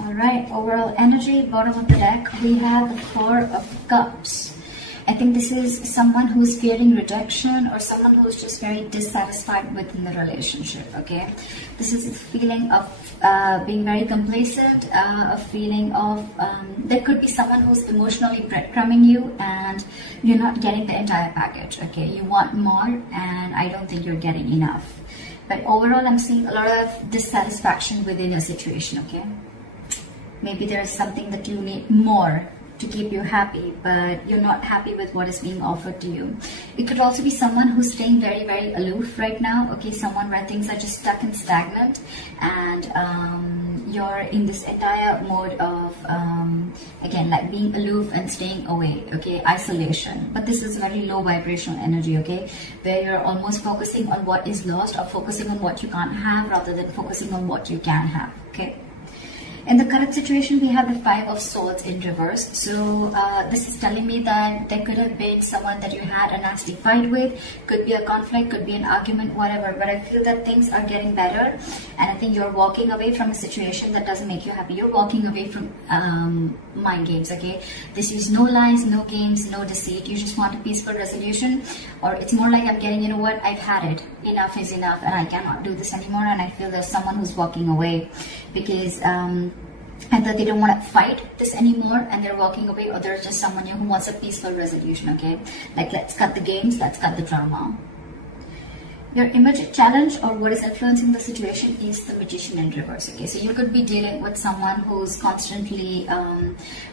All right, overall energy, bottom of the deck, we have the Four of Cups. I think this is someone who's fearing rejection or someone who's just very dissatisfied within the relationship, okay? This is a feeling of being very complacent, a feeling of, there could be someone who's emotionally breadcrumbing you and you're not getting the entire package, okay? You want more and I don't think you're getting enough. But overall, I'm seeing a lot of dissatisfaction within a situation, okay? Maybe there's something that you need more to keep you happy, but you're not happy with what is being offered to you. It could also be someone who's staying very, very aloof right now, okay? Someone where things are just stuck and stagnant and you're in this entire mode of, again, like being aloof and staying away, okay? Isolation. But this is very low vibrational energy, okay? Where you're almost focusing on what is lost or focusing on what you can't have rather than focusing on what you can have, okay? In the current situation, we have the Five of Swords in reverse. So this is telling me that there could have been someone that you had a nasty fight with. Could be a conflict, could be an argument, whatever. But I feel that things are getting better. And I think you're walking away from a situation that doesn't make you happy. You're walking away from mind games, okay? This is no lies, no games, no deceit. You just want a peaceful resolution. Or it's more like I'm getting, you know what, I've had it. Enough is enough and I cannot do this anymore. And I feel there's someone who's walking away because either they don't want to fight this anymore and they're walking away, or there's just someone who wants a peaceful resolution, okay? Like, let's cut the games, let's cut the drama. Your immediate challenge or what is influencing the situation is the Magician in reverse, okay? So you could be dealing with someone who's constantly,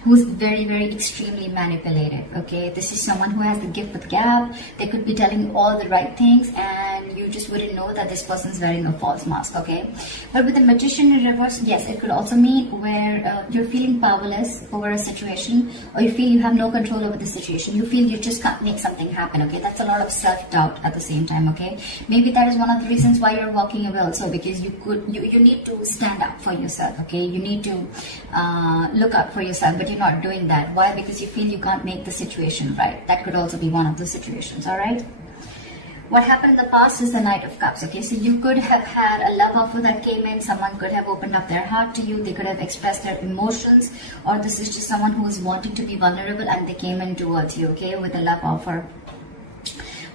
who's very, very extremely manipulative, okay? This is someone who has the gift with gab. They could be telling you all the right things and you just wouldn't know that this person's wearing a false mask, okay? But with the Magician in reverse, yes, it could also mean where you're feeling powerless over a situation, or you feel you have no control over the situation. You feel you just can't make something happen, okay? That's a lot of self-doubt at the same time, okay? Maybe that is one of the reasons why you're walking away also, because you need to stand up for yourself, okay? You need to look out for yourself, but you're not doing that. Why? Because you feel you can't make the situation right. That could also be one of the situations, all right? What happened in the past is the Knight of Cups, okay? So you could have had a love offer that came in. Someone could have opened up their heart to you. They could have expressed their emotions, or this is just someone who is wanting to be vulnerable and they came in towards you, okay, with a love offer.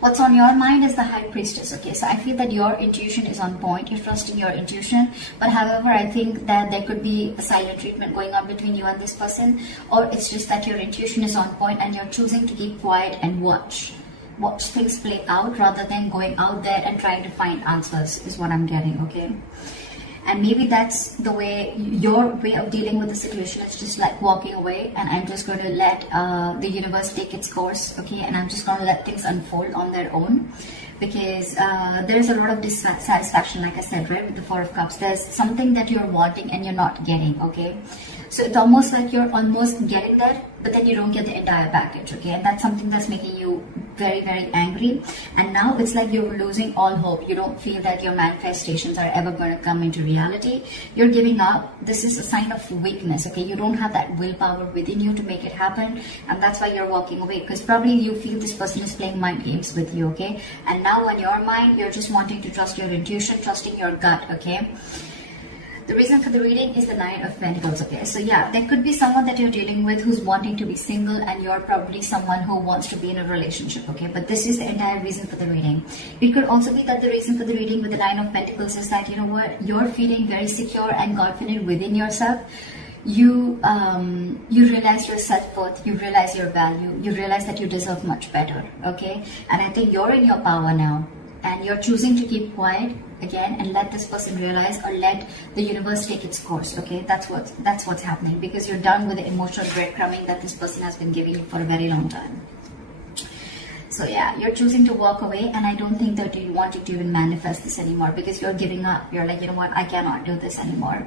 What's on your mind is the High Priestess, okay? So I feel that your intuition is on point. You're trusting your intuition. But however, I think that there could be a silent treatment going on between you and this person. Or it's just that your intuition is on point and you're choosing to keep quiet and watch things play out rather than going out there and trying to find answers is what I'm getting, okay? And maybe that's the way, your way of dealing with the situation is just like walking away, and I'm just going to let the universe take its course, okay? And I'm just going to let things unfold on their own, because there's a lot of dissatisfaction, like I said, right, with the Four of Cups. There's something that you're wanting and you're not getting, okay? So it's almost like you're almost getting there, but then you don't get the entire package, okay? And that's something that's making you very, very angry. And now it's like you're losing all hope. You don't feel that your manifestations are ever going to come into reality. You're giving up. This is a sign of weakness, okay? You don't have that willpower within you to make it happen. And that's why you're walking away, because probably you feel this person is playing mind games with you, okay? And now on your mind, you're just wanting to trust your intuition, trusting your gut, okay? The reason for the reading is the Nine of Pentacles, okay? So yeah, there could be someone that you're dealing with who's wanting to be single, and you're probably someone who wants to be in a relationship, okay? But this is the entire reason for the reading. It could also be that the reason for the reading with the Nine of Pentacles is that, you know what, you're feeling very secure and confident within yourself. You realize your self-worth, you realize your value, you realize that you deserve much better, okay? And I think you're in your power now, and you're choosing to keep quiet again and let this person realize, or let the universe take its course, okay? That's what's happening, because you're done with the emotional breadcrumbing that this person has been giving you for a very long time. So yeah, you're choosing to walk away, and I don't think that you wanted to even manifest this anymore, because you're giving up. You're like, you know what, I cannot do this anymore.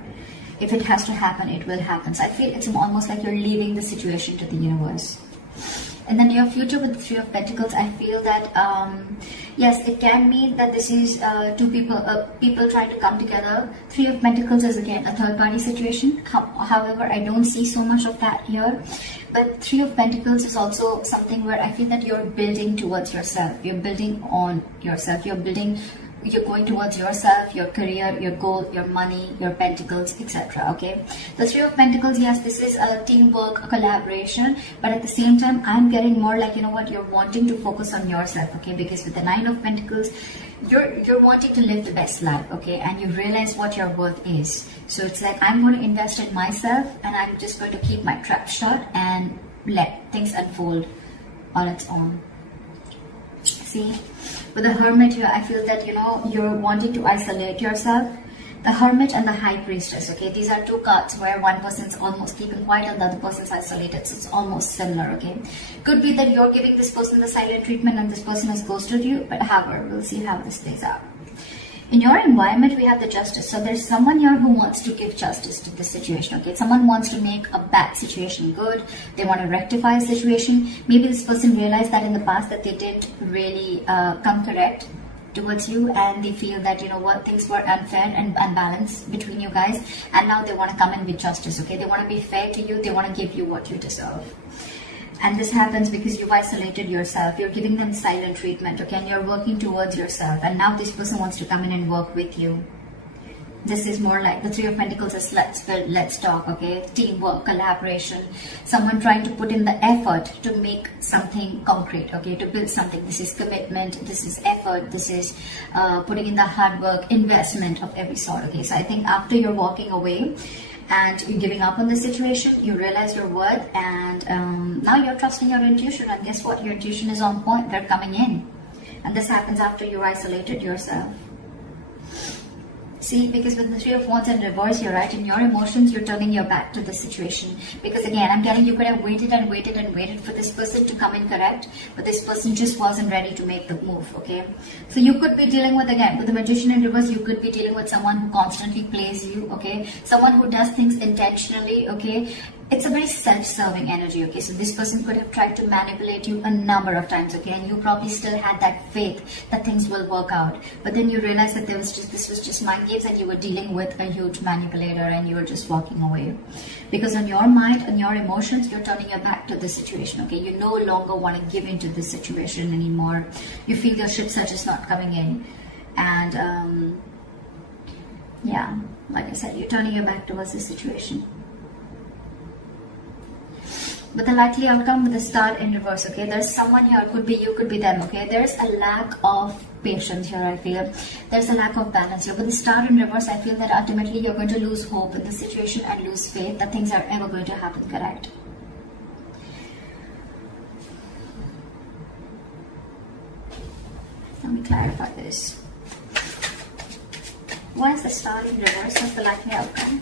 If it has to happen, it will happen. So I feel it's almost like you're leaving the situation to the universe. And then your future with the Three of Pentacles, I feel that, yes, it can mean that this is two people trying to come together. Three of Pentacles is again a third party situation. However, I don't see so much of that here. But Three of Pentacles is also something where I feel that you're building towards yourself. You're building on yourself. You're building you're going towards yourself, your career, your goal, your money, your pentacles, etc. Okay, the Three of Pentacles, yes, this is a teamwork, a collaboration, but at the same time I'm getting more like, you know what, you're wanting to focus on yourself. Okay, because with the Nine of Pentacles, you're wanting to live the best life. Okay, and you realize what your worth is. So it's like, I'm going to invest in myself, and I'm just going to keep my trap shut and let things unfold on its own. See, with the Hermit here, I feel that, you know, you're wanting to isolate yourself. The Hermit and the High Priestess, okay, these are two cards where one person's almost keeping quiet and the other person's isolated, so it's almost similar. Okay, could be that you're giving this person the silent treatment and this person has ghosted you, but however, we'll see how this plays out. In your environment, we have the Justice. So there's someone here who wants to give justice to this situation. Okay, someone wants to make a bad situation good. They want to rectify a situation. Maybe this person realized that in the past that they didn't really come correct towards you, and they feel that, you know what, things were unfair and unbalanced between you guys, and now they want to come in with justice. Okay, they want to be fair to you. They want to give you what you deserve. And this happens because you've isolated yourself. You're giving them silent treatment, okay? And you're working towards yourself. And now this person wants to come in and work with you. This is more like the Three of Pentacles is let's build, let's talk, okay? Teamwork, collaboration. Someone trying to put in the effort to make something concrete, okay? To build something. This is commitment. This is effort. This is putting in the hard work, investment of every sort, okay? So I think after you're walking away, and you're giving up on the situation, you realize your worth, and now you're trusting your intuition, and guess what, your intuition is on point. They're coming in, and this happens after you isolated yourself. See, because with the Three of Wands in reverse, you're right, in your emotions, you're turning your back to the situation. Because again, I'm telling you, could have waited and waited and waited for this person to come in correct, but this person just wasn't ready to make the move, okay? So you could be dealing with, again, with the Magician in reverse, you could be dealing with someone who constantly plays you, okay? Someone who does things intentionally, okay? It's a very self-serving energy, okay? So this person could have tried to manipulate you a number of times, okay? And you probably still had that faith that things will work out. But then you realized that this was just mind games, and you were dealing with a huge manipulator, and you were just walking away. Because on your mind and your emotions, you're turning your back to the situation, okay? You no longer want to give into this situation anymore. You feel your ships are just not coming in. And, yeah, like I said, you're turning your back towards the situation. But the likely outcome with the Star in reverse, okay? There's someone here, could be you, could be them, okay? There's a lack of patience here, I feel. There's a lack of balance here. With the Star in reverse, I feel that ultimately you're going to lose hope in the situation and lose faith that things are ever going to happen correct. Let me clarify this. Why is the Star in reverse? That's the likely outcome.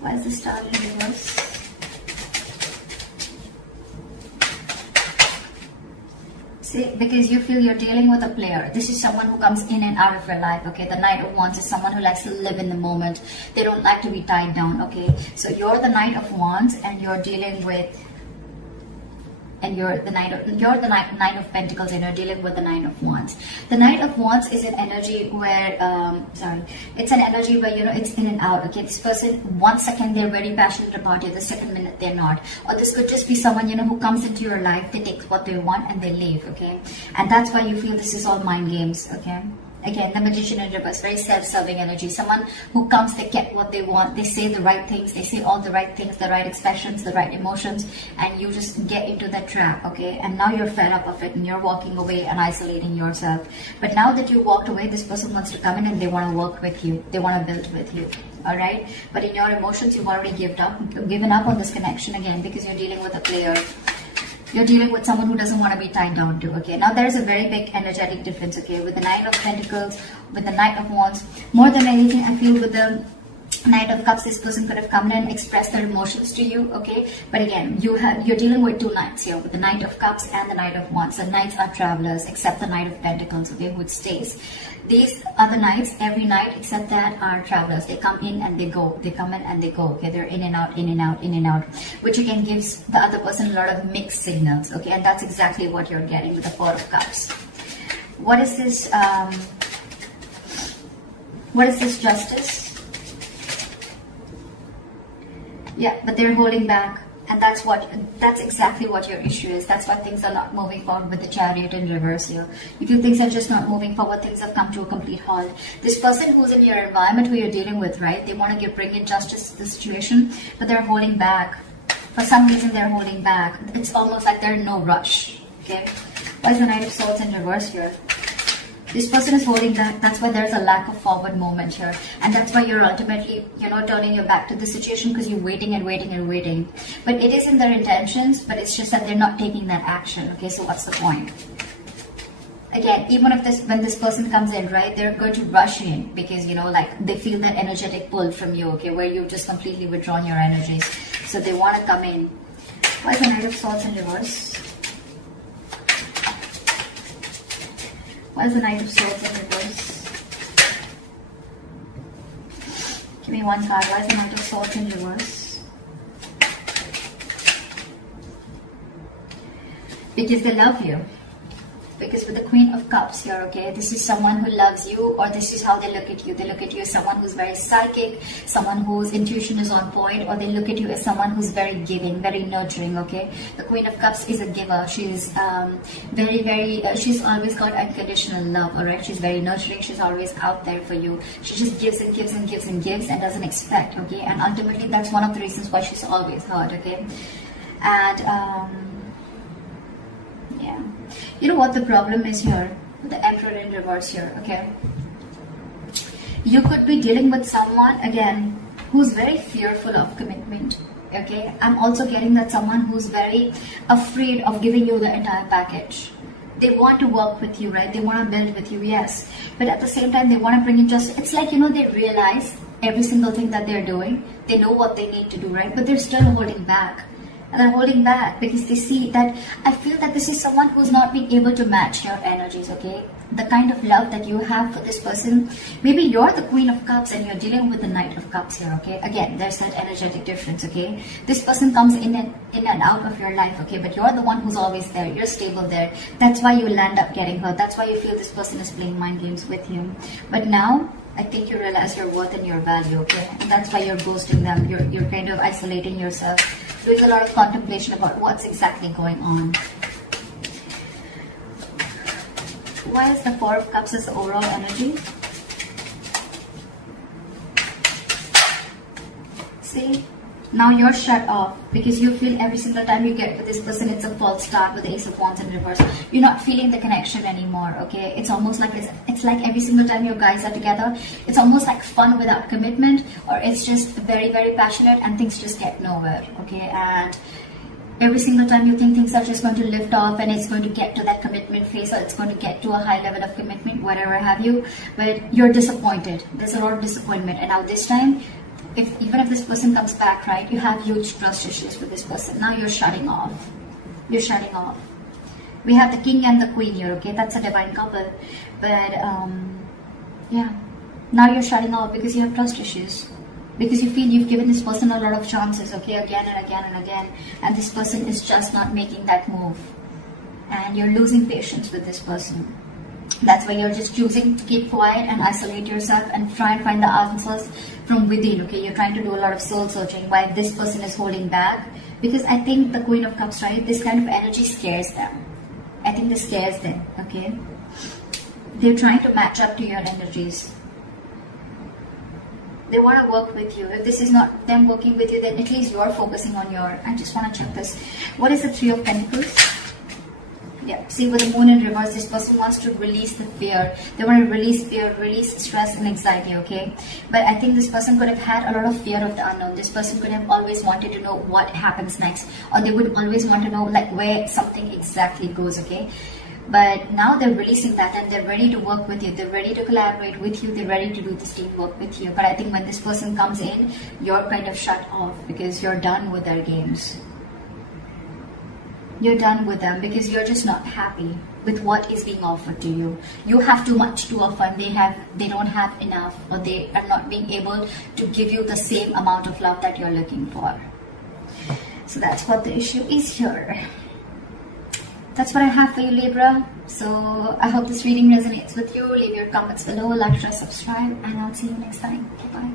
Why is the Star in reverse? See, because you feel you're dealing with a player. This is someone who comes in and out of your life, okay? The Knight of Wands is someone who likes to live in the moment. They don't like to be tied down, okay? So you're the Knight of Wands, and you're dealing with, and you're the Knight of Pentacles, and you're dealing with the Nine of Wands. The Knight of Wands is an energy where, it's an energy where, you know, it's in and out, okay? This person, 1 second they're very passionate about you, the second minute they're not. Or this could just be someone, you know, who comes into your life, they take what they want and they leave, okay? And that's why you feel this is all mind games, okay? Again, the Magician in reverse, very self-serving energy. Someone who comes, they get what they want. They say the right things. They say all the right things, the right expressions, the right emotions. And you just get into that trap, okay? And now you're fed up of it, and you're walking away and isolating yourself. But now that you walked away, this person wants to come in and they want to work with you. They want to build with you, all right? But in your emotions, you've already given up on this connection again, because you're dealing with a player. You're dealing with someone who doesn't want to be tied down to, okay? Now there's a very big energetic difference, okay? With the Nine of Pentacles, with the Knight of Wands, more than anything, I feel with the Knight of Cups, this person could have come in and expressed their emotions to you, okay? But again, you're dealing with two knights here, with the Knight of Cups and the Knight of Wands. The knights are travelers, except the Knight of Pentacles, okay, who stays. These other knights, every night except that, are travelers. They come in and they go. They come in and they go, okay? They're in and out, in and out, in and out, which again gives the other person a lot of mixed signals, okay? And that's exactly what you're getting with the Four of Cups. What is this? What is this Justice? Yeah, but they're holding back. And that's exactly what your issue is. That's why things are not moving forward with the Chariot in reverse here. You feel things are just not moving forward, things have come to a complete halt. This person who's in your environment, who you're dealing with, right, they want to bring in justice to the situation, but they're holding back. For some reason they're holding back. It's almost like they're in no rush. Okay, why is the Knight of Swords in reverse here? This person is holding back. That's why there's a lack of forward movement here. And that's why you're ultimately, turning your back to the situation, because you're waiting and waiting and waiting. But it is in their intentions, but it's just that they're not taking that action. Okay, so what's the point? Again, even if when this person comes in, right, they're going to rush in because, they feel that energetic pull from you, okay, where you've just completely withdrawn your energies. So they want to come in. Why is the Knight of Swords in reverse? Why is the Knight of Swords in reverse? Give me one card. Why is the Knight of Swords in reverse? Because they love you. Because with the Queen of Cups here, okay, this is someone who loves you, or this is how they look at you. They look at you as someone who's very psychic, someone whose intuition is on point, or they look at you as someone who's very giving, very nurturing, okay. The Queen of Cups is a giver. She's she's always got unconditional love, all right. She's very nurturing. She's always out there for you. She just gives and gives and gives and gives and doesn't expect, okay. And ultimately, that's one of the reasons why she's always hurt, okay. And yeah, you know what the problem is here? The Emperor in reverse here, okay? You could be dealing with someone, again, who's very fearful of commitment, okay? I'm also getting that someone who's very afraid of giving you the entire package. They want to work with you, right? They want to build with you, yes. But at the same time, they want to bring in just, it's like, they realize every single thing that they're doing. They know what they need to do, right? But they're still holding back. And they're holding back because they see that, I feel that this is someone who's not being able to match your energies, okay? The kind of love that you have for this person. Maybe you're the Queen of Cups and you're dealing with the Knight of Cups here, okay? Again, there's that energetic difference, okay? This person comes in and out of your life, okay? But you're the one who's always there. You're stable there. That's why you land up getting hurt. That's why you feel this person is playing mind games with you. But now, I think you realize your worth and your value, okay? And that's why you're ghosting them. You're kind of isolating yourself, doing a lot of contemplation about what's exactly going on. Why is the Four of Cups as the overall energy? See? Now you're shut off because you feel every single time you get with this person, it's a false start with the Ace of Wands in reverse. You're not feeling the connection anymore, okay? It's almost like it's like every single time you guys are together, it's almost like fun without commitment, or it's just very, very passionate and things just get nowhere, okay? And every single time you think things are just going to lift off and it's going to get to that commitment phase, or it's going to get to a high level of commitment, whatever have you, but you're disappointed. There's a lot of disappointment. And now this time, even if this person comes back, right, you have huge trust issues with this person. Now you're shutting off. You're shutting off. We have the King and the Queen here, okay? That's a divine couple. But, yeah. Now you're shutting off because you have trust issues. Because you feel you've given this person a lot of chances, okay? Again and again and again. And this person is just not making that move. And you're losing patience with this person. That's why you're just choosing to keep quiet and isolate yourself and try and find the answers from within, okay? You're trying to do a lot of soul searching while this person is holding back. Because I think the Queen of Cups, right, this kind of energy scares them. I think this scares them, okay? They're trying to match up to your energies. They want to work with you. If this is not them working with you, then at least you're focusing on your... I just want to check this. What is the Three of Pentacles? Yeah, see, with the Moon in reverse, this person wants to release the fear. They want to release fear, release stress and anxiety, okay? But I think this person could have had a lot of fear of the unknown. This person could have always wanted to know what happens next. Or they would always want to know, like, where something exactly goes, okay? But now they're releasing that and they're ready to work with you. They're ready to collaborate with you. They're ready to do this teamwork with you. But I think when this person comes in, you're kind of shut off because you're done with their games. You're done with them because you're just not happy with what is being offered to you. You have too much to offer and they don't have enough, or they are not being able to give you the same amount of love that you're looking for. So that's what the issue is here. That's what I have for you, Libra. So I hope this reading resonates with you. Leave your comments below, like, share, subscribe, and I'll see you next time. Bye-bye.